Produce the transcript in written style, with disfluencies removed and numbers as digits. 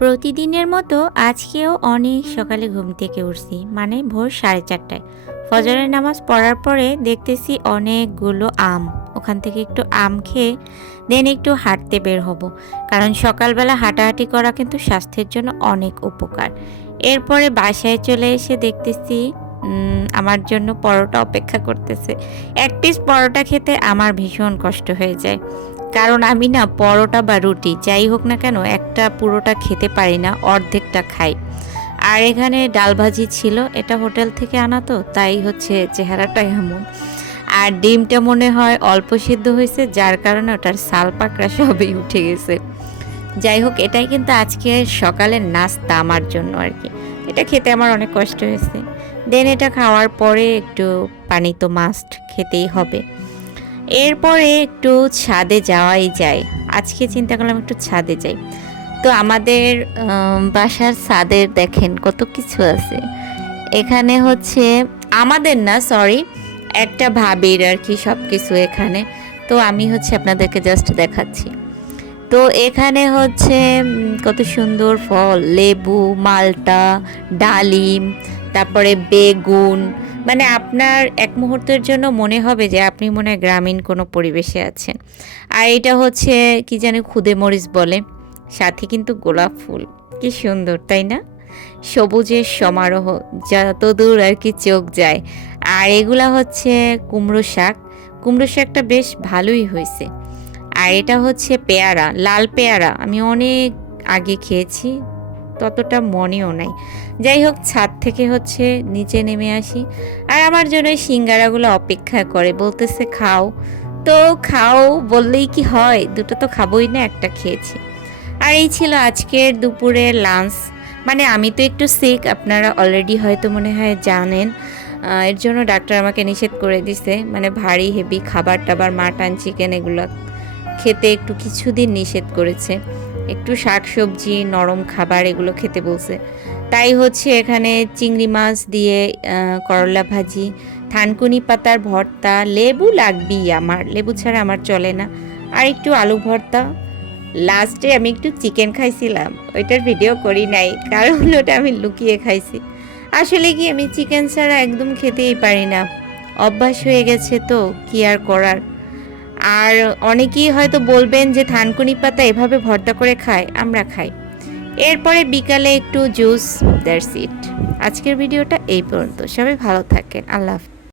প্রতিদিনের মতো আজকেও অনেক সকালে ঘুম থেকে উঠছি, মানে ভোর 4:30টায়। ফজরের নামাজ পড়ার পরে দেখতেছি অনেকগুলো আম। ওখান থেকে একটু আম খেয়ে দেন একটু হাঁটতে বের হব, কারণ সকালবেলা হাঁটাহাঁটি করা কিন্তু স্বাস্থ্যের জন্য অনেক উপকার। এরপরে বাসায় চলে এসে দেখতেছি আমার জন্য পরোটা অপেক্ষা করতেছে। এক পিস পরোটা খেতে আমার ভীষণ কষ্ট হয়ে যায়, কারণ আমি না পরোটা বা রুটি যাই হোক না কেন একটা পুরোটা খেতে পারি না, অর্ধেকটা খাই। আর এখানে ডাল ভাজি ছিল, এটা হোটেল থেকে আনা, তো তাই হচ্ছে চেহারাটা এমন। আর ডিমটা মনে হয় অল্প সিদ্ধ হয়েছে, যার কারণে ওটার সাল পাকড়া সবই উঠে গেছে। যাই হোক, এটাই কিন্তু আজকে সকালের নাস্তা আমার জন্য আর কি। এটা খেতে আমার অনেক কষ্ট হয়েছে। দেন এটা খাওয়ার পরে একটু পানি তো মাস্ট খেতেই হবে। এরপরে একটু ছাদে যাওয়াই যায়। আজকে চিন্তা করলাম একটু ছাদে যাই। তো আমাদের বাসার ছাদের দেখেন কত কিছু আছে। এখানে হচ্ছে আমাদের না, সরি, একটা ভাবির আর কি সব কিছু এখানে। তো আমি হচ্ছে আপনাদেরকে জাস্ট দেখাচ্ছি। তো এখানে হচ্ছে কত সুন্দর ফল, লেবু, মালটা, ডালিম, তারপরে বেগুন। মানে আপনার এক মুহূর্তের জন্য মনে হবে যে আপনি মনে হয় গ্রামীণ কোনো পরিবেশে আছেন। আর এটা হচ্ছে কি জানি খুদে মরিচ বলে, সাথে কিন্তু গোলাপ ফুল। কি সুন্দর তাই না? সবুজের সমারোহ যতদূর আর কি চোখ যায়। আর এগুলা হচ্ছে কুমড়ো শাক। কুমড়ো শাকটা বেশ ভালোই হয়েছে। আর এটা হচ্ছে পেয়ারা, লাল পেয়ারা। আমি অনেক আগে খেয়েছি, ততটা মনেও নাই। যাই হোক, ছাদ থেকে হচ্ছে নিচে নেমে আসি, আর আমার জন্য এই সিঙ্গারাগুলো অপেক্ষা করে, বলতেছে খাও। তো খাও বললেই কি হয়, দুটো তো খাবোই না, একটা খেয়েছি। আর এই ছিল আজকের দুপুরের লাঞ্চ। মানে আমি তো একটু সিক, আপনারা অলরেডি হয়তো মনে হয় জানেন। এর জন্য ডাক্তার আমাকে নিষেধ করে দিছে, মানে ভারী হেভি খাবার টাবার, মাটন চিকেন এগুলো খেতে একটু কিছুদিন নিষেধ করেছে। একটু শাকসবজি, নরম খাবার এগুলো খেতে বলছে। তাই হচ্ছে এখানে চিংড়ি মাছ দিয়ে করলা ভাজি, থানকুনি পাতার ভর্তা, লেবু লাগবেই আমার, লেবু ছাড়া আমার চলে না, আর একটু আলু ভর্তা। লাস্টে আমি একটু চিকেন খাইছিলাম, ওইটার ভিডিও করি নাই, কারণ ওটা আমি লুকিয়ে খাইছি। আসলে কি, আমি চিকেন ছাড়া একদম খেতেই পারি না, অভ্যাস হয়ে গেছে, তো কি আর করার। আর অনেকেই হয়তো বলবেন যে থানকুনি পাতা এভাবে ভর্তা করে খায়, আমরা খাই। এরপরে বিকালে একটু জুস, দ্যাটস ইট। আজকের ভিডিওটা এই পর্যন্ত। সবাই ভালো থাকেন, আল্লাহ হাফেজ।